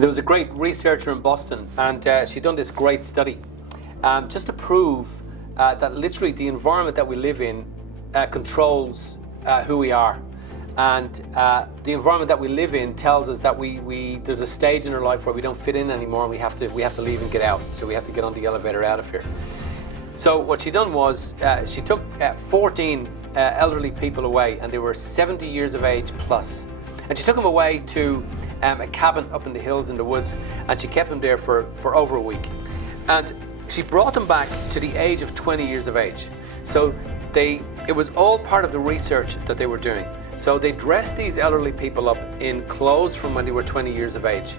There was a great researcher in Boston, and she'd done this great study just to prove that literally the environment that we live in controls who we are. And the environment that we live in tells us that there's a stage in our life where we don't fit in anymore, and we have to leave and get out. So we have to get on the elevator out of here. So what she done was she took 14 elderly people away, and they were 70 years of age plus. And she took them away to a cabin up in the hills in the woods, and she kept them there for over a week. And she brought them back to the age of 20 years of age. So it was all part of the research that they were doing. So they dressed these elderly people up in clothes from when they were 20 years of age.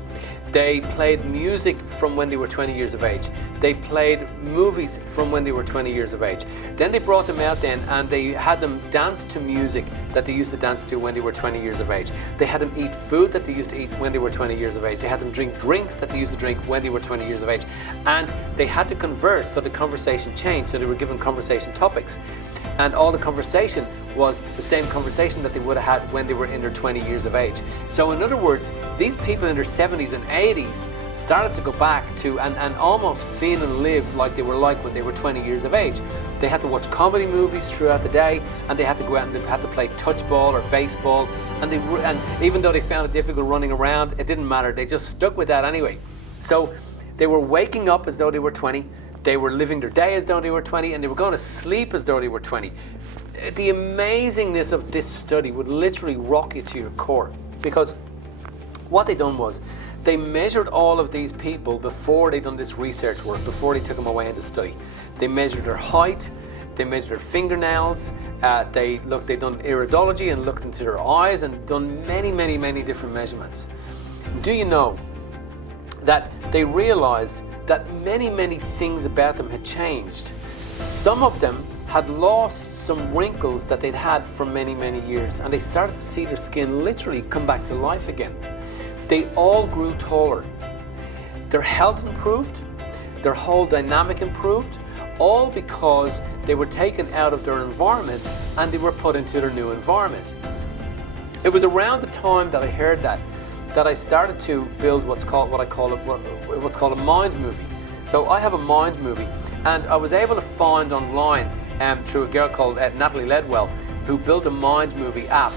They played music from when they were 20 years of age. They played movies from when they were 20 years of age. Then they brought them out then, and they had them dance to music that they used to dance to when they were 20 years of age. They had them eat food that they used to eat when they were 20 years of age. They had them drink drinks that they used to drink when they were 20 years of age. And they had to converse, so the conversation changed. So they were given conversation topics. And all the conversation was the same conversation that they would have had when they were in their 20 years of age. So in other words, these people in their 70s and 80s started to go back to and almost feel and live like they were like when they were 20 years of age. They had to watch comedy movies throughout the day, and they had to go out and they had to play touch ball or baseball, and even though they found it difficult running around, it didn't matter. They just stuck with that anyway. So they were waking up as though they were 20. They were living their day as though they were 20, and they were going to sleep as though they were 20. The amazingness of this study would literally rock you to your core, because what they done was they measured all of these people before they done this research work, before they took them away into study. They measured their height, they measured their fingernails, they done iridology and looked into their eyes and done many different measurements. Do you know that they realized that many things about them had changed? Some of them had lost some wrinkles that they'd had for many years, and they started to see their skin literally come back to life again. They all grew taller. Their health improved, their whole dynamic improved, all because they were taken out of their environment and they were put into their new environment. It was around the time that I heard that I started to build what's called a mind movie. So I have a mind movie, and I was able to find online through a girl called Natalie Ledwell, who built a mind movie app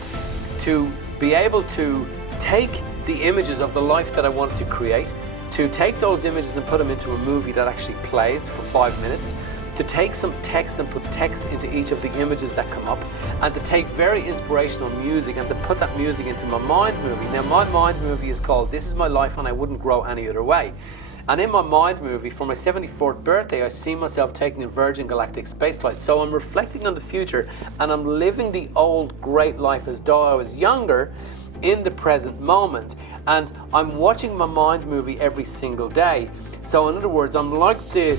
to be able to take the images of the life that I wanted to create, to take those images and put them into a movie that actually plays for 5 minutes, to take some text and put text into each of the images that come up, and to take very inspirational music and to put that music into my mind movie. Now, my mind movie is called This Is My Life and I Wouldn't Grow Any Other Way. And in my mind movie, for my 74th birthday, I see myself taking a Virgin Galactic space flight. So I'm reflecting on the future, and I'm living the old great life as though I was younger in the present moment. And I'm watching my mind movie every single day. So in other words, I'm like the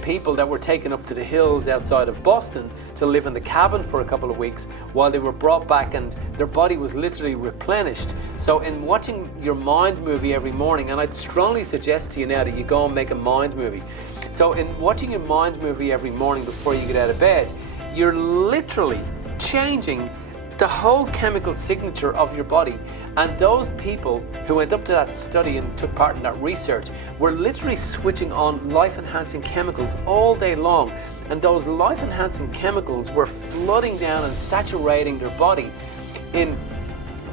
people that were taken up to the hills outside of Boston to live in the cabin for a couple of weeks while they were brought back and their body was literally replenished. So in watching your mind movie every morning, and I'd strongly suggest to you now that you go and make a mind movie. So in watching your mind movie every morning before you get out of bed, you're literally changing the whole chemical signature of your body. And those people who went up to that study and took part in that research were literally switching on life-enhancing chemicals all day long. And those life-enhancing chemicals were flooding down and saturating their body in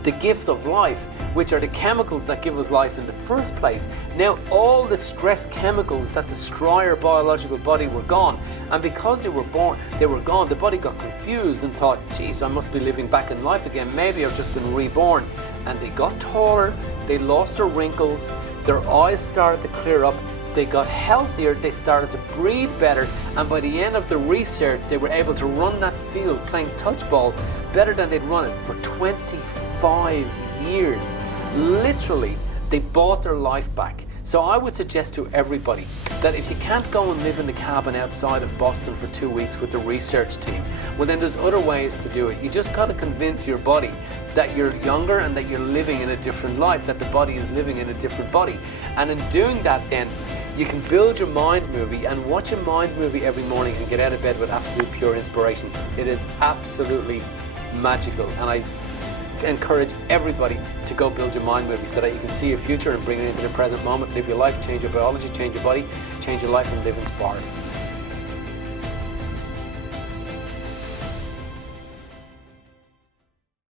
the gift of life, which are the chemicals that give us life in the first place. Now all the stress chemicals that destroy our biological body were gone, and because they were gone, the body got confused and thought, geez, I must be living back in life again, maybe I've just been reborn. And they got taller, they lost their wrinkles, their eyes started to clear up, they got healthier, they started to breathe better, and by the end of the research they were able to run that field playing touch ball better than they'd run it for 25 years. Literally, they bought their life back. So I would suggest to everybody that if you can't go and live in the cabin outside of Boston for 2 weeks with the research team, well then there's other ways to do it. You just got to convince your body that you're younger and that you're living in a different life, that the body is living in a different body. And in doing that then, you can build your mind movie and watch a mind movie every morning and get out of bed with absolute pure inspiration. It is absolutely magical. And I encourage everybody to go build your mind movie so that you can see your future and bring it into the present moment, live your life, change your biology, change your body, change your life, and live inspired.